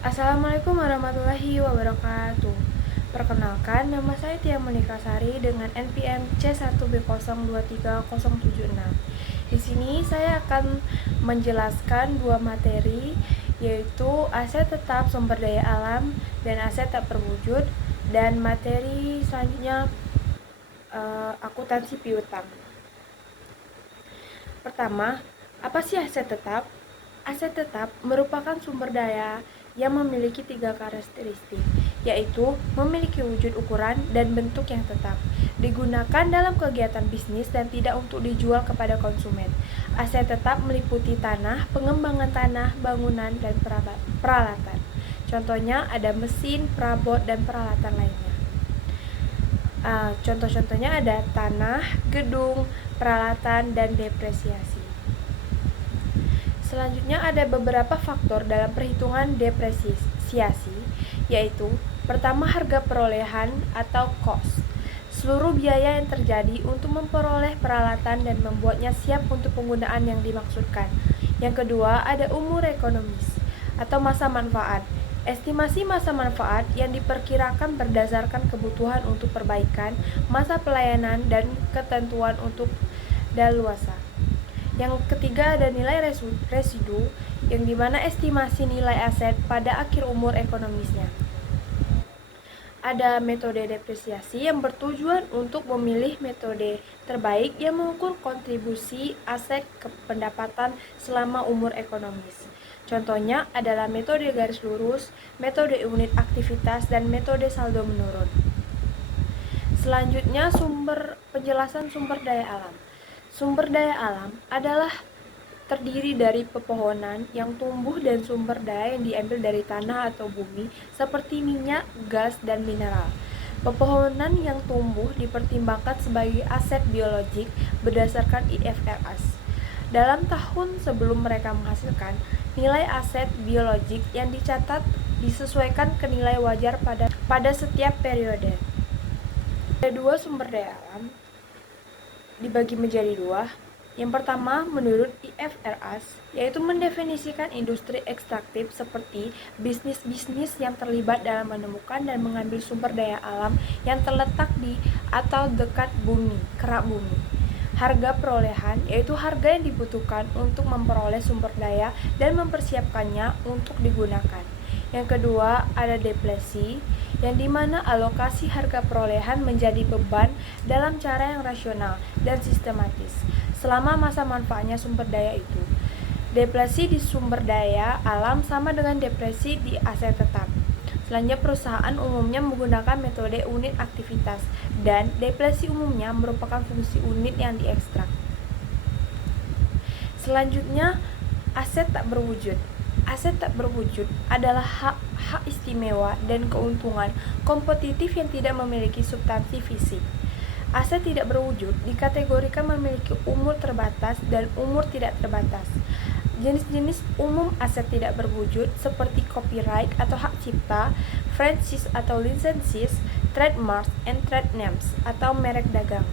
Assalamualaikum warahmatullahi wabarakatuh. Perkenalkan, nama saya Tia Monika Sari dengan NPM C1B023076. Di sini saya akan menjelaskan dua materi, yaitu aset tetap sumber daya alam dan aset tak berwujud, dan materi selanjutnya akuntansi piutang. Pertama, apa sih aset tetap? Aset tetap merupakan sumber daya yang memiliki tiga karakteristik, yaitu memiliki wujud ukuran dan bentuk yang tetap, digunakan dalam kegiatan bisnis dan tidak untuk dijual kepada konsumen. Aset tetap meliputi tanah, pengembangan tanah, bangunan, dan peralatan. Contohnya ada mesin, perabot, dan peralatan lainnya. Contoh-contohnya ada tanah, gedung, peralatan, dan depresiasi. Selanjutnya ada beberapa faktor dalam perhitungan depresiasi, yaitu pertama harga perolehan atau cost, seluruh biaya yang terjadi untuk memperoleh peralatan dan membuatnya siap untuk penggunaan yang dimaksudkan. Yang kedua ada umur ekonomis atau masa manfaat, estimasi masa manfaat yang diperkirakan berdasarkan kebutuhan untuk perbaikan, masa pelayanan, dan ketentuan untuk daluarsa. Yang ketiga ada nilai residu, yang dimana estimasi nilai aset pada akhir umur ekonomisnya. Ada metode depresiasi yang bertujuan untuk memilih metode terbaik yang mengukur kontribusi aset ke pendapatan selama umur ekonomis. Contohnya adalah metode garis lurus, metode unit aktivitas, dan metode saldo menurun. Selanjutnya penjelasan sumber daya alam. Sumber daya alam adalah terdiri dari pepohonan yang tumbuh dan sumber daya yang diambil dari tanah atau bumi seperti minyak, gas, dan mineral. Pepohonan yang tumbuh dipertimbangkan sebagai aset biologik berdasarkan IFRS. Dalam tahun sebelum mereka menghasilkan, nilai aset biologik yang dicatat disesuaikan ke nilai wajar pada setiap periode. Ada dua sumber daya alam dibagi menjadi dua. Yang pertama, menurut IFRS, yaitu mendefinisikan industri ekstraktif seperti bisnis-bisnis yang terlibat dalam menemukan dan mengambil sumber daya alam yang terletak di atau dekat bumi, kerak bumi. Harga perolehan, yaitu harga yang dibutuhkan untuk memperoleh sumber daya dan mempersiapkannya untuk digunakan. Yang kedua, ada depresi, yang dimana alokasi harga perolehan menjadi beban dalam cara yang rasional dan sistematis selama masa manfaatnya sumber daya itu. Depresi di sumber daya alam sama dengan depresi di aset tetap. Selanjutnya, perusahaan umumnya menggunakan metode unit aktivitas, dan depresi umumnya merupakan fungsi unit yang diekstrak. Selanjutnya, aset tak berwujud. Aset tak berwujud adalah hak istimewa dan keuntungan kompetitif yang tidak memiliki substansi fisik. Aset tidak berwujud dikategorikan memiliki umur terbatas dan umur tidak terbatas. Jenis-jenis umum aset tidak berwujud seperti copyright atau hak cipta, franchise atau lisensis, trademarks, and trade names atau merek dagang.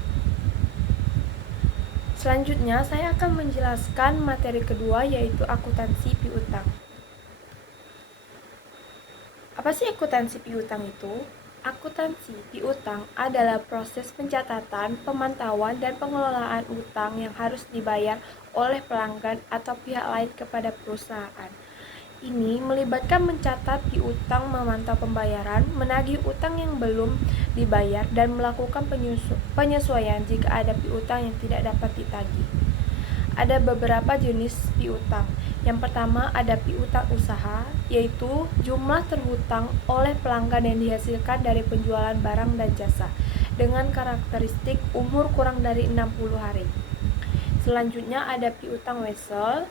Selanjutnya, saya akan menjelaskan materi kedua, yaitu akuntansi piutang. Apa sih akuntansi piutang itu? Akuntansi piutang adalah proses pencatatan, pemantauan, dan pengelolaan utang yang harus dibayar oleh pelanggan atau pihak lain kepada perusahaan. Ini melibatkan mencatat piutang, memantau pembayaran, menagih utang yang belum dibayar, dan melakukan penyesuaian jika ada piutang yang tidak dapat ditagih. Ada beberapa jenis piutang. Yang pertama ada piutang usaha, yaitu jumlah terhutang oleh pelanggan yang dihasilkan dari penjualan barang dan jasa dengan karakteristik umur kurang dari 60 hari. Selanjutnya ada piutang wesel,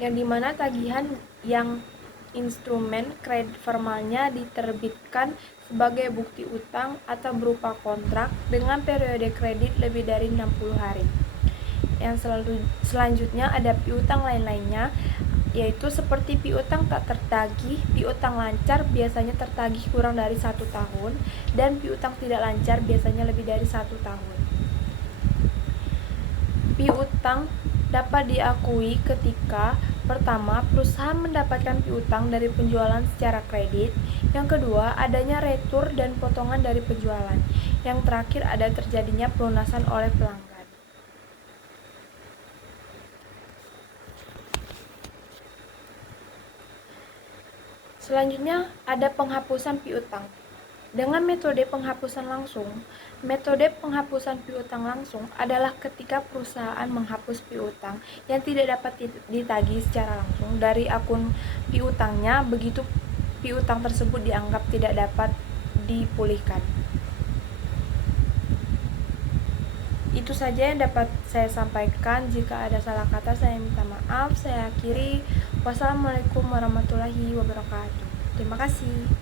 yang dimana tagihan yang instrumen kredit formalnya diterbitkan sebagai bukti utang atau berupa kontrak dengan periode kredit lebih dari 60 hari. Yang selanjutnya ada piutang lain-lainnya, yaitu seperti piutang tak tertagih, piutang lancar biasanya tertagih kurang dari 1 tahun, dan piutang tidak lancar biasanya lebih dari 1 tahun. Piutang dapat diakui ketika pertama, perusahaan mendapatkan piutang dari penjualan secara kredit. Yang kedua, adanya retur dan potongan dari penjualan. Yang terakhir, ada terjadinya pelunasan oleh pelanggan. Selanjutnya, ada penghapusan piutang. Dengan metode penghapusan piutang langsung adalah ketika perusahaan menghapus piutang yang tidak dapat ditagih secara langsung dari akun piutangnya, begitu piutang tersebut dianggap tidak dapat dipulihkan. Itu saja yang dapat saya sampaikan. Jika ada salah kata, saya minta maaf. Saya akhiri. Wassalamualaikum warahmatullahi wabarakatuh. Terima kasih.